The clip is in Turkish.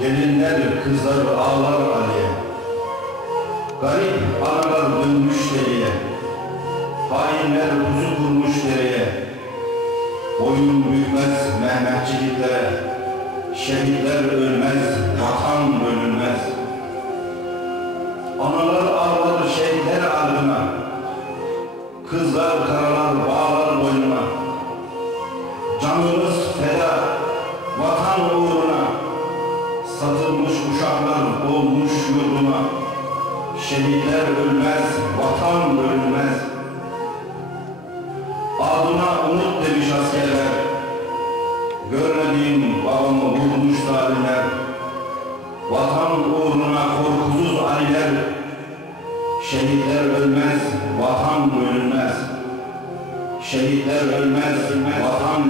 Gelinler kızları ağlar aliye Garip aralar dönmüş deliye. Hainler kuzu kurmuş dereye. Boyun büyümez Mehmetçiliklere. Şehitler ölmez, vatan bölünmez. Analar ağlar şehitler ardına. Kızlar karalar bağlar boynuna. Canımız satılmış uşaklar dolmuş yurduna. Şehitler ölmez, vatan bölünmez. Adına umut demiş askerler. Görmediğim babamı vurmuş zalimler. Vatan uğruna korkusuz aliler. Şehitler ölmez, vatan bölünmez. Şehitler ölmez, vatan.